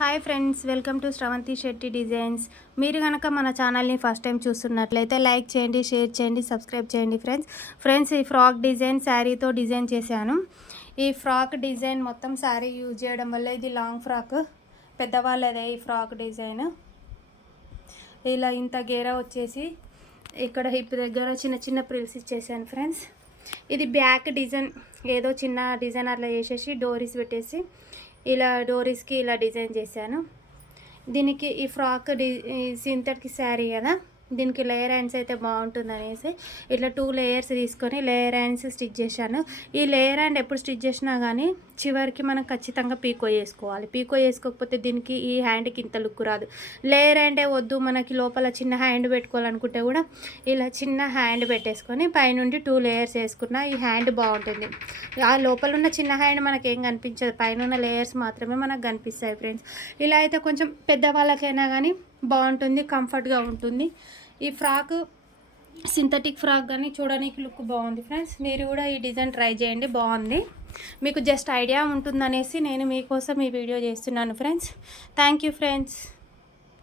Hi friends, welcome to Sravanthi Shetty designs. మీరు కనుక మన ఛానల్ని ఫస్ట్ టైం చూస్తున్నట్లయితే లైక్ చేయండి, షేర్ చేయండి, సబ్స్క్రైబ్ చేయండి. ఫ్రెండ్స్ ఈ ఫ్రాక్ డిజైన్ శారీతో డిజైన్ చేశాను. ఈ ఫ్రాక్ డిజైన్ మొత్తం శారీ యూజ్ చేయడం వల్ల ఇది లాంగ్ ఫ్రాక్, పెద్దవాళ్ళదే. ఈ ఫ్రాక్ డిజైన్ ఇలా ఇంత గేరా వచ్చేసి ఇక్కడ హిప్ దగ్గర చిన్న చిన్న ప్రిల్స్ ఇచ్చేసాను ఫ్రెండ్స్. ఇది బ్యాక్ డిజైన్, ఏదో చిన్న డిజైన్ అట్లా చేసేసి డోరీస్ పెట్టేసి ఇలా డోరీస్కి ఇలా డిజైన్ చేశాను. దీనికి ఈ ఫ్రాక్ సింథటిక్ శారీ కదా, దీనికి లేయర్ హ్యాండ్స్ అయితే బాగుంటుంది అనేసి ఇట్లా 2 లేయర్స్ తీసుకొని లేయర్ హ్యాండ్స్ స్టిచ్ చేశాను. ఈ లేయర్ హ్యాండ్ ఎప్పుడు స్టిచ్ చేసినా కానీ చివరికి మనం ఖచ్చితంగా పీకో వేసుకోవాలి. పీకో వేసుకోకపోతే దీనికి ఈ హ్యాండ్కి ఇంత లుక్ రాదు. లేయర్ హ్యాండే వద్దు, మనకి లోపల చిన్న హ్యాండ్ పెట్టుకోవాలనుకుంటే కూడా ఇలా చిన్న హ్యాండ్ పెట్టేసుకొని పైనుండి 2 లేయర్స్ వేసుకున్న ఈ హ్యాండ్ బాగుంటుంది. ఆ లోపల ఉన్న చిన్న హ్యాండ్ మనకేం కనిపించదు, పైన ఉన్న లేయర్స్ మాత్రమే మనకు కనిపిస్తాయి ఫ్రెండ్స్. ఇలా అయితే కొంచెం పెద్దవాళ్ళకైనా కానీ బాగుంటుంది, కంఫర్ట్గా ఉంటుంది. ఈ ఫ్రాక్ సింథటిక్ ఫ్రాక్ కానీ చూడడానికి లుక్ బాగుంది ఫ్రెండ్స్. మీరు కూడా ఈ డిజైన్ ట్రై చేయండి, బాగుంది. మీకు జస్ట్ ఐడియా ఉంటుందనేసి నేను మీకోసం ఈ వీడియో చేస్తున్నాను ఫ్రెండ్స్. Thank you friends.